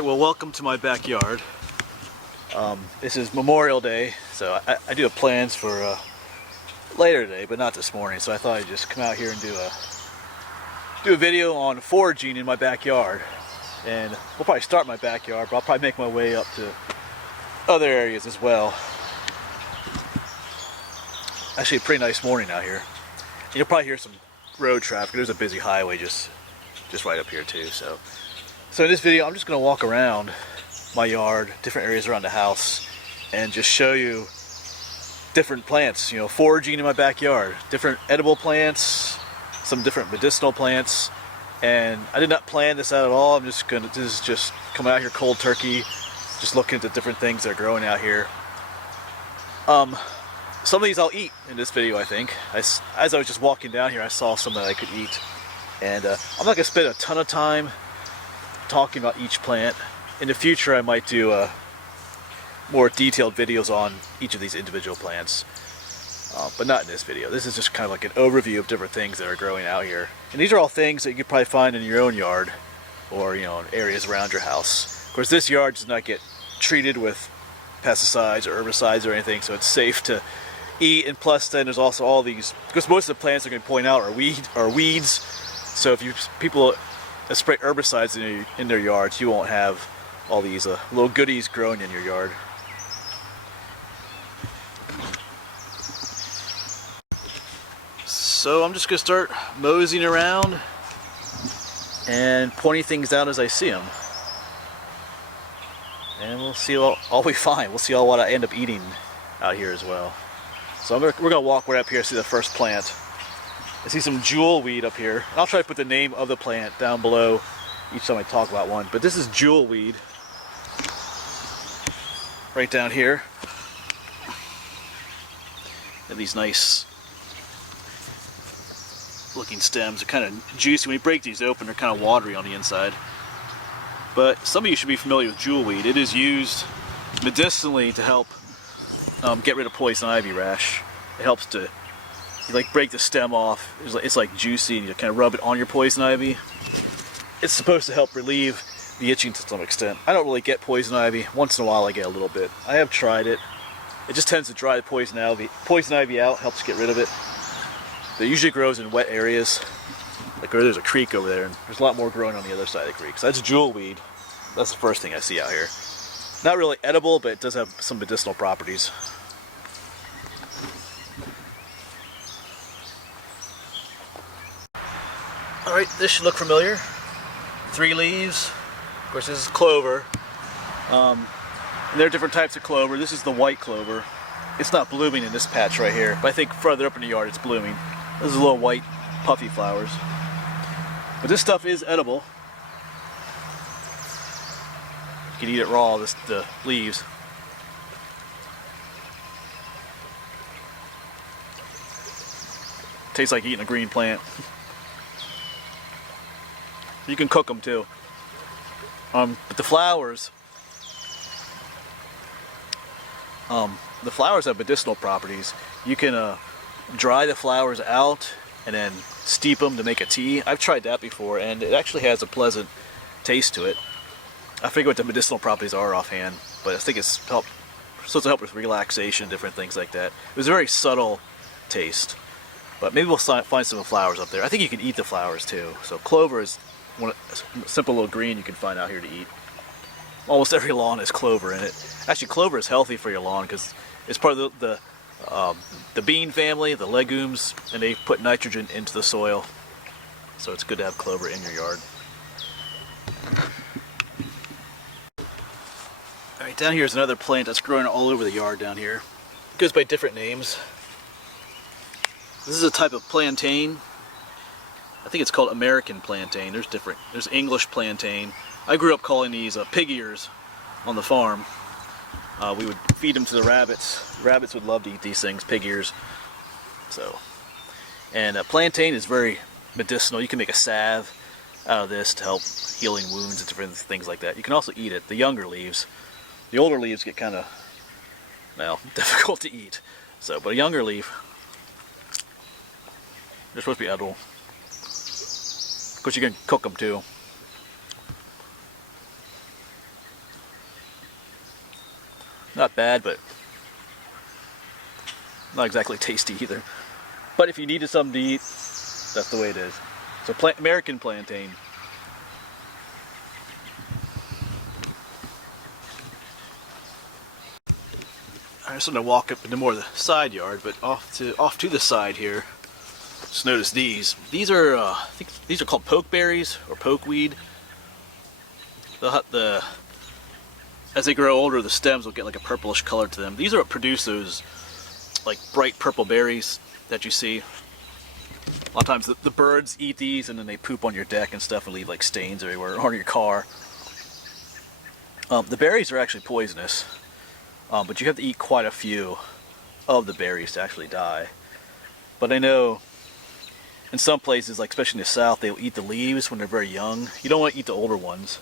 Alright, well, welcome to my backyard. This is Memorial Day, so I do have plans for later today, but not this morning, so I thought I'd just come out here and do a video on foraging in my backyard. And we'll probably start in my backyard, but I'll probably make my way up to other areas as well. Actually, a pretty nice morning out here. And you'll probably hear some road traffic. There's a busy highway just right up here too. So in this video, I'm just going to walk around my yard, different areas around the house, and just show you different plants, foraging in my backyard. Different edible plants, some different medicinal plants. And I did not plan this out at all. This is just coming out here cold turkey, just looking at the different things that are growing out here. Some of these I'll eat in this video, I think. As I was just walking down here, I saw some that I could eat. And I'm not going to spend a ton of time talking about each plant. In the future, I might do more detailed videos on each of these individual plants. But not in this video. This is just kind of like an overview of different things that are growing out here. And these are all things that you could probably find in your own yard or, in areas around your house. Of course, this yard does not get treated with pesticides or herbicides or anything, so it's safe to eat. And plus, then there's also all these, because most of the plants I'm going to point out are weeds. So if people spray herbicides in their yards, you won't have all these little goodies growing in your yard. So I'm just going to start moseying around and pointing things out as I see them. And we'll see all we find. We'll see what I end up eating out here as well. So we're going to walk right up here and see the first plant. I see some jewelweed up here. I'll try to put the name of the plant down below each time I talk about one. But this is jewelweed. Right down here. And these nice looking stems are kind of juicy. When you break these open, they're kind of watery on the inside. But some of you should be familiar with jewelweed. It is used medicinally to help get rid of poison ivy rash. It helps to, you break the stem off. It's like juicy, and you kind of rub it on your poison ivy. It's supposed to help relieve the itching to some extent. I don't really get poison ivy. Once in a while I get a little bit. I have tried it. It just tends to dry the poison ivy out, helps get rid of it. It usually grows in wet areas. Like there's a creek over there, and there's a lot more growing on the other side of the creek. So that's jewelweed. That's the first thing I see out here. Not really edible, but it does have some medicinal properties. Alright, this should look familiar. 3 leaves. Of course, this is clover. And there are different types of clover. This is the white clover. It's not blooming in this patch right here, but I think further up in the yard it's blooming. Those are little white puffy flowers. But this stuff is edible. You can eat it raw, the leaves. Tastes like eating a green plant. You can cook them too. But the flowers have medicinal properties. You can dry the flowers out and then steep them to make a tea. I've tried that before, and it actually has a pleasant taste to it. I forget what the medicinal properties are offhand, but I think it's supposed to help with relaxation, different things like that. It was a very subtle taste, but maybe we'll find some flowers up there. I think you can eat the flowers too. So clover is a simple little green you can find out here to eat. Almost every lawn has clover in it. Actually, clover is healthy for your lawn because it's part of the bean family, the legumes, and they put nitrogen into the soil. So it's good to have clover in your yard. Alright, down here is another plant that's growing all over the yard down here. It goes by different names. This is a type of plantain. I think it's called American plantain. There's English plantain. I grew up calling these pig ears on the farm. We would feed them to the rabbits. Rabbits would love to eat these things, pig ears. And plantain is very medicinal. You can make a salve out of this to help healing wounds and different things like that. You can also eat it. The younger leaves. The older leaves get kind of, difficult to eat. But a younger leaf, they're supposed to be edible. Of course, you can cook them too. Not bad, but not exactly tasty either. But if you needed something to eat, that's the way it is. So American plantain. I'm just gonna walk up into more of the side yard, but off to the side here. Just notice these. These are I think these are called pokeberries or pokeweed. As they grow older, the stems will get like a purplish color to them. These are what produce those like bright purple berries that you see. A lot of times the birds eat these and then they poop on your deck and stuff and leave like stains everywhere or on your car. The berries are actually poisonous, but you have to eat quite a few of the berries to actually die. But I know in some places, like especially in the south, they'll eat the leaves when they're very young. You don't want to eat the older ones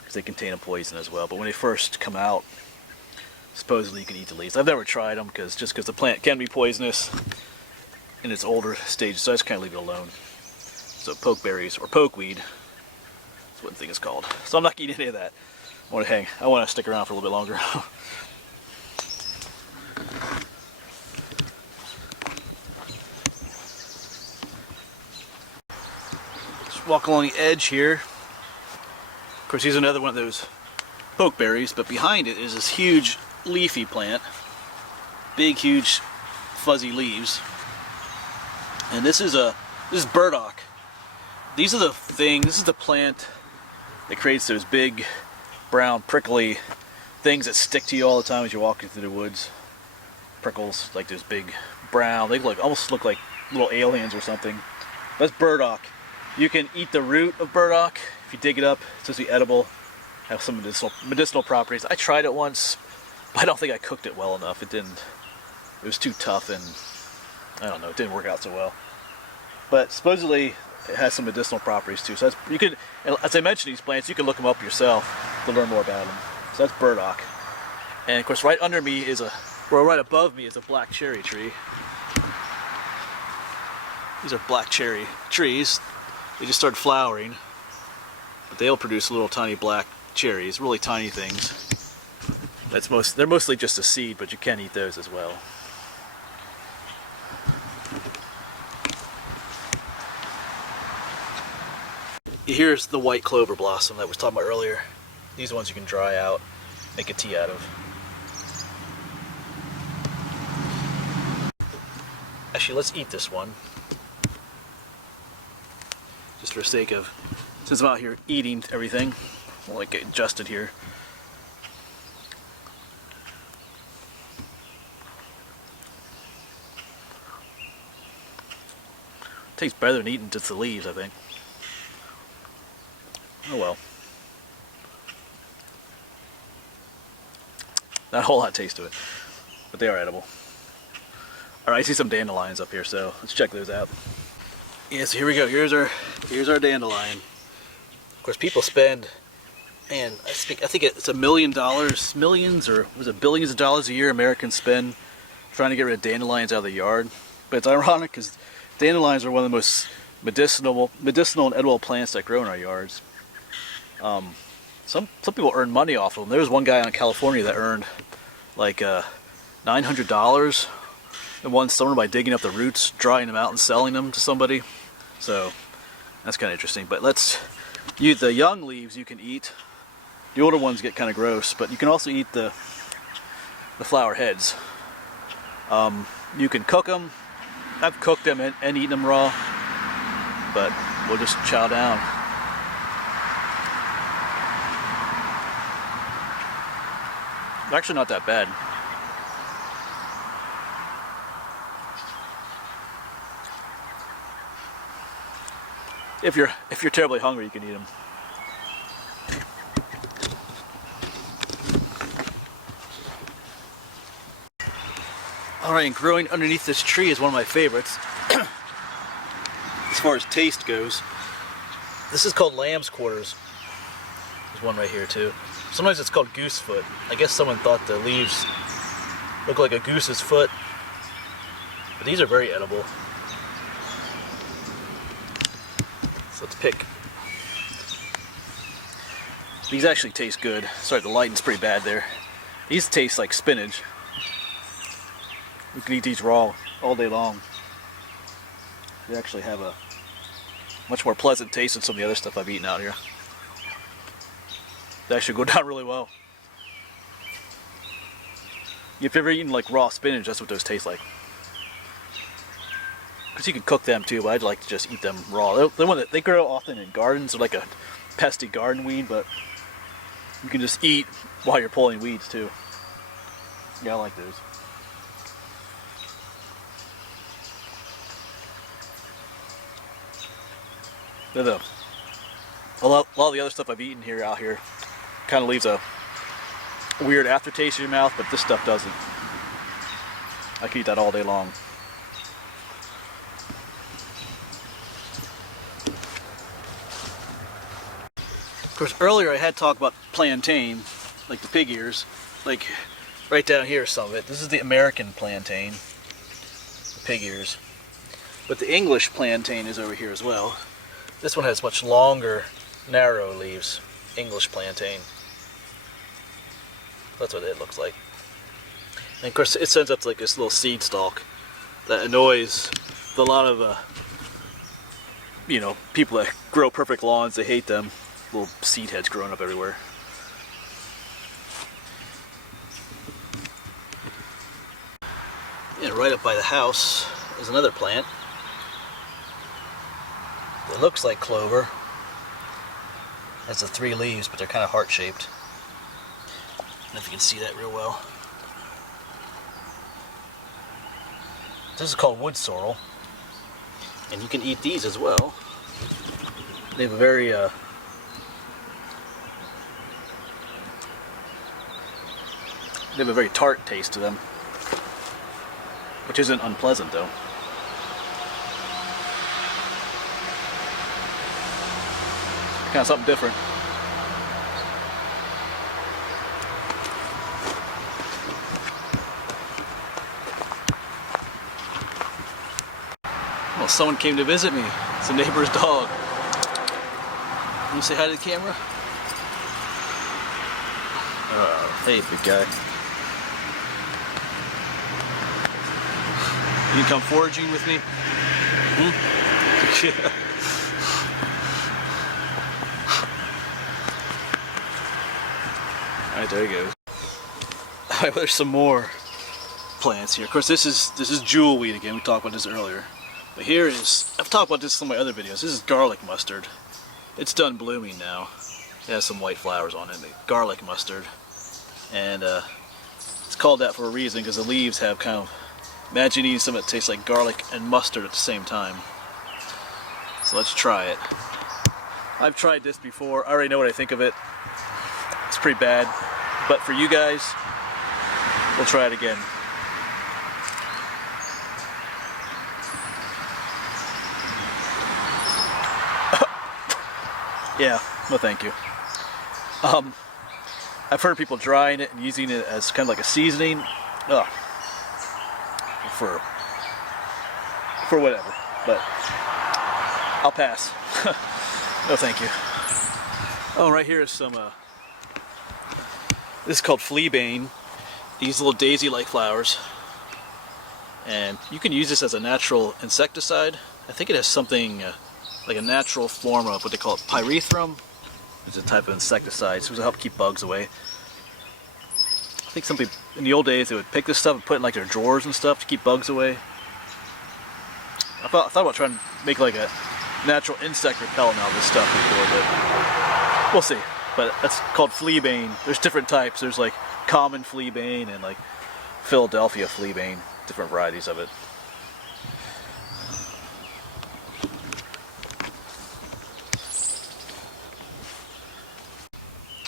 because they contain a poison as well. But when they first come out, supposedly you can eat the leaves. I've never tried them because the plant can be poisonous in its older stage, so I just kind of leave it alone. So pokeberries or pokeweed, that's what the thing is called. So I'm not eating any of that. I want to stick around for a little bit longer. Just walk along the edge here. Of course, here's another one of those pokeberries, but behind it is this huge leafy plant. Big, huge, fuzzy leaves. And this is burdock. This is the plant that creates those big, brown, prickly things that stick to you all the time as you're walking through the woods. Prickles, like those big brown, they almost look like little aliens or something. That's burdock. You can eat the root of burdock if you dig it up. It's supposed to be edible, have some medicinal properties. I tried it once, but I don't think I cooked it well enough. It was too tough and I don't know, it didn't work out so well. But supposedly it has some medicinal properties too. So you could, as I mentioned, these plants, you can look them up yourself to learn more about them. So that's burdock. And of course, right above me is a black cherry tree. These are black cherry trees. They just started flowering, but they'll produce little tiny black cherries, really tiny things. They're mostly just a seed, but you can eat those as well. Here's the white clover blossom that I was talking about earlier. These are ones you can dry out, make a tea out of. Actually, let's eat this one. Just for the sake of, since I'm out here eating everything, I'll like get adjusted here. Tastes better than eating just the leaves, I think. Oh well. Not a whole lot of taste to it, but they are edible. Alright, I see some dandelions up here, so let's check those out. Yeah, so here we go. Here's our dandelion. Of course, people spend, man, I think it's $1 million, millions, or was it billions of dollars a year Americans spend trying to get rid of dandelions out of the yard. But it's ironic because dandelions are one of the most medicinal and edible plants that grow in our yards. Some people earn money off of them. There was one guy out in California that earned like $900 in one summer by digging up the roots, drying them out, and selling them to somebody. So that's kind of interesting. But the young leaves you can eat. The older ones get kind of gross, but you can also eat the flower heads. You can cook them. I've cooked them and eaten them raw, but we'll just chow down. They're actually not that bad. If you're terribly hungry, you can eat them. Alright, and growing underneath this tree is one of my favorites. As far as taste goes. This is called lamb's quarters. There's one right here too. Sometimes it's called goose foot. I guess someone thought the leaves look like a goose's foot. But these are very edible. So let's pick. These actually taste good. Sorry, the lighting's pretty bad there. These taste like spinach. We can eat these raw all day long. They actually have a much more pleasant taste than some of the other stuff I've eaten out here. They actually go down really well. If you've ever eaten like raw spinach, that's what those taste like. Because you can cook them too, but I'd like to just eat them raw. They grow often in gardens. They're like a pesty garden weed, but you can just eat while you're pulling weeds too. Yeah, I like those. A lot of the other stuff I've eaten out here kind of leaves a weird aftertaste in your mouth, but this stuff doesn't. I can eat that all day long. Of course, earlier I had talked about plantain, like the pig ears, like right down here, some of it. This is the American plantain, the pig ears. But the English plantain is over here as well. This one has much longer, narrow leaves. English plantain. That's what it looks like. And of course, it sends up like this little seed stalk that annoys a lot of, people that grow perfect lawns. They hate them. Little seed heads growing up everywhere. And right up by the house is another plant. It looks like clover. It has the 3 leaves, but they're kind of heart-shaped. I don't know if you can see that real well. This is called wood sorrel, and you can eat these as well. They have a very tart taste to them, which isn't unpleasant though. Kind of something different. Well, someone came to visit me. It's a neighbor's dog. Can you say hi to the camera? Hey, big guy. You can come foraging with me? Yeah. Alright, there he goes. Alright, well, there's some more plants here. Of course, this is jewelweed again. We talked about this earlier. But here is, I've talked about this in my other videos. This is garlic mustard. It's done blooming now. It has some white flowers on it. Garlic mustard. And it's called that for a reason, because the leaves have kind of, imagine eating something that tastes like garlic and mustard at the same time. So let's try it. I've tried this before. I already know what I think of it. It's pretty bad. But for you guys, we'll try it again. Yeah, no thank you. I've heard people drying it and using it as kind of like a seasoning. Ugh. For whatever. But I'll pass. No thank you. Oh, right here is some, this is called Fleabane. These little daisy-like flowers. And you can use this as a natural insecticide. I think it has something like a natural form of what they call it pyrethrum. It's a type of insecticide, so it'll help keep bugs away. I think some people, in the old days, they would pick this stuff and put it in like their drawers and stuff to keep bugs away. I thought about trying to make like a natural insect repellent out of this stuff before, but we'll see. But that's called Fleabane. There's different types. There's like common Fleabane and like Philadelphia Fleabane, different varieties of it.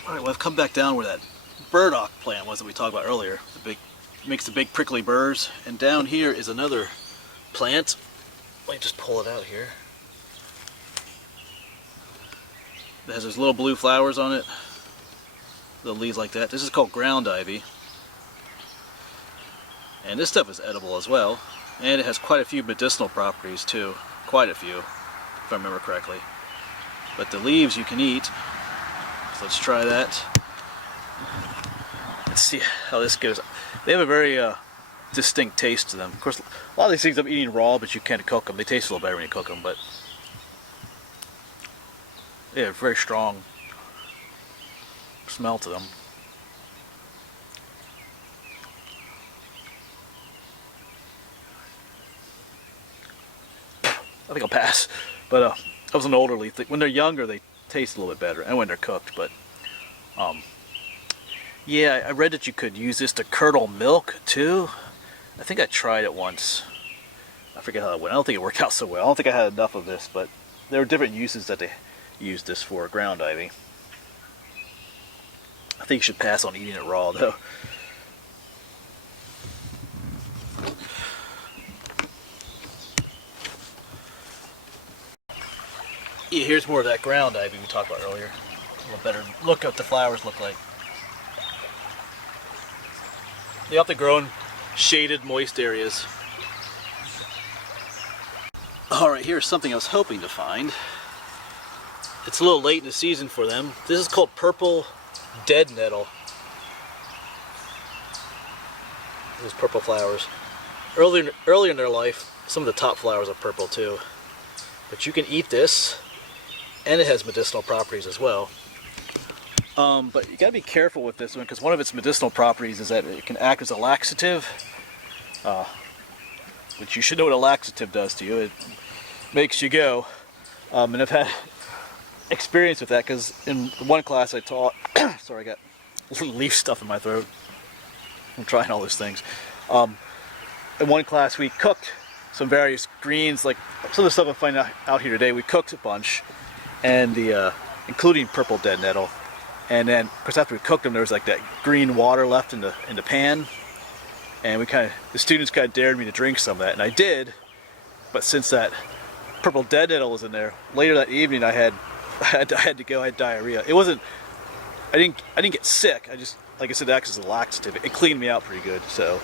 Alright, well, I've come back down where that burdock plant was that we talked about earlier. Makes the big prickly burrs. And down here is another plant. Let me just pull it out here. It has those little blue flowers on it. Little leaves like that. This is called ground ivy. And this stuff is edible as well. And it has quite a few medicinal properties too. Quite a few, if I remember correctly. But the leaves you can eat. So let's try that. Let's see how this goes. They have a very distinct taste to them. Of course, a lot of these things I'm eating raw, but you can't cook them. They taste a little better when you cook them, but yeah, very strong smell to them. I think I'll pass. But that was an older leaf. When they're younger, they taste a little bit better, and when they're cooked. But yeah, I read that you could use this to curdle milk too. I think I tried it once. I forget how it went. I don't think it worked out so well. I don't think I had enough of this, but there are different uses that they use this for. Ground ivy. I think you should pass on eating it raw though. Yeah, here's more of that ground ivy we talked about earlier. A little better look at what the flowers look like. They have to grow in shaded, moist areas. Alright, here's something I was hoping to find. It's a little late in the season for them. This is called purple dead nettle. Those purple flowers. Earlier in their life, some of the top flowers are purple too. But you can eat this, and it has medicinal properties as well. But you gotta be careful with this one because one of its medicinal properties is that it can act as a laxative, which you should know what a laxative does to you. It makes you go. And I've had experience with that because in one class I taught, sorry, I got leaf stuff in my throat. I'm trying all these things. In one class we cooked some various greens, like some of the stuff I'm finding out here today. We cooked a bunch, and including purple dead nettle. And then, of course, after we cooked them, there was like that green water left in the pan, and the students kind of dared me to drink some of that, and I did. But since that purple dead nettle was in there, later that evening I had to go. I had diarrhea. It wasn't. I didn't get sick. I just, like I said, that acts as a laxative. It cleaned me out pretty good. So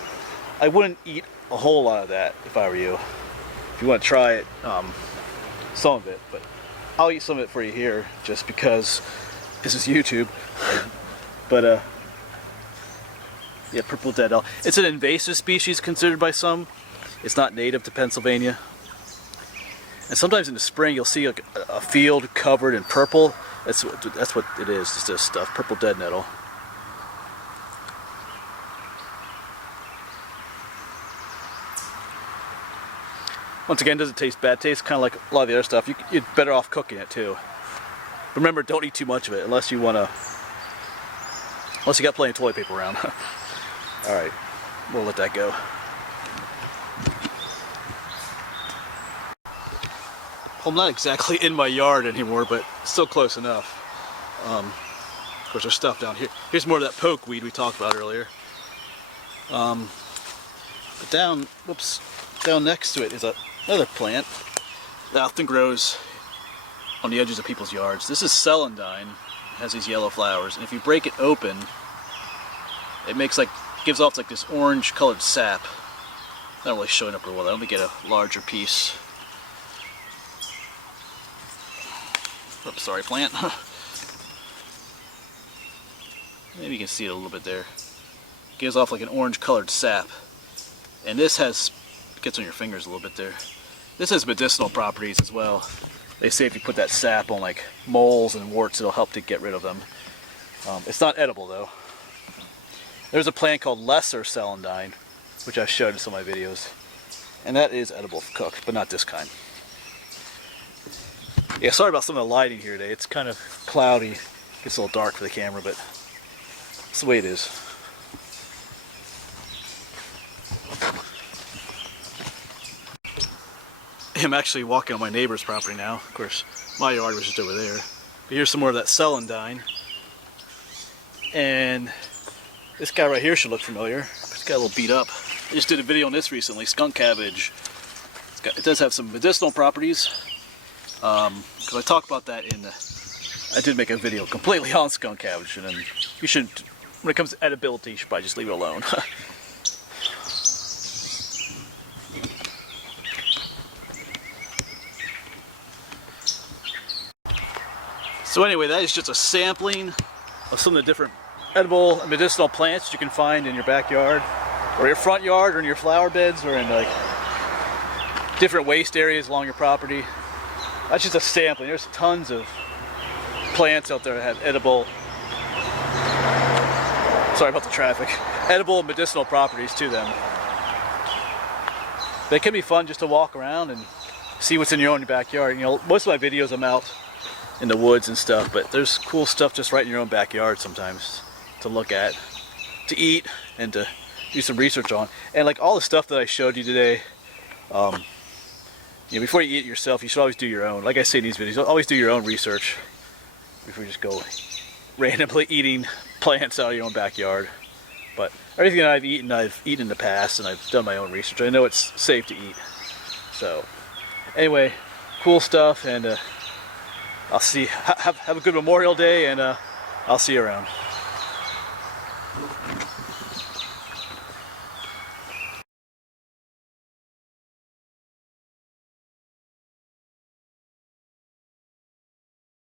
I wouldn't eat a whole lot of that if I were you. If you want to try it, some of it, but I'll eat some of it for you here, just because. This is YouTube, but yeah, purple dead nettle. It's an invasive species considered by some. It's not native to Pennsylvania. And sometimes in the spring you'll see a field covered in purple. That's what it is. It's this stuff, purple dead nettle. Once again, doesn't taste bad. It tastes kind of like a lot of the other stuff. You're better off cooking it too. Remember, don't eat too much of it unless you got plenty of toilet paper around. Alright, we'll let that go. I'm not exactly in my yard anymore, but still close enough. Of course, there's stuff down here. Here's more of that pokeweed we talked about earlier. But down next to it is another plant that often grows on the edges of people's yards. This is Celandine. It has these yellow flowers, and if you break it open, it gives off like this orange colored sap. Not really showing up real well. Let me get a larger piece. Oops, sorry, plant. Maybe you can see it a little bit there. It gives off like an orange colored sap, and this gets on your fingers a little bit there. This has medicinal properties as well. They say if you put that sap on like moles and warts, it'll help to get rid of them. It's not edible though. There's a plant called lesser celandine, which I've showed in some of my videos, and that is edible if cooked, but not this kind. Yeah, sorry about some of the lighting here today. It's kind of cloudy, gets a little dark for the camera, but it's the way it is. I'm actually walking on my neighbor's property now. Of course, my yard was just over there. But here's some more of that celandine. And this guy right here should look familiar. It's got a little beat up. I just did a video on this recently, Skunk Cabbage. It does have some medicinal properties. Because I talked about that I did make a video completely on Skunk Cabbage, and then you should, when it comes to edibility, you should probably just leave it alone. So anyway, that is just a sampling of some of the different edible and medicinal plants you can find in your backyard, or your front yard, or in your flower beds, or in like different waste areas along your property. That's just a sampling. There's tons of plants out there that have edible, sorry about the traffic, edible medicinal properties to them. They can be fun just to walk around and see what's in your own backyard. You know, most of my videos I'm out in the woods and stuff, but there's cool stuff just right in your own backyard sometimes to look at, to eat, and to do some research on. And like all the stuff that I showed you today, you know, before you eat it yourself, you should always do your own. Like I say in these videos, always do your own research before you just go randomly eating plants out of your own backyard. But everything that I've eaten in the past, and I've done my own research. I know it's safe to eat. So, anyway, cool stuff, and I'll see. Have a good Memorial Day, and I'll see you around.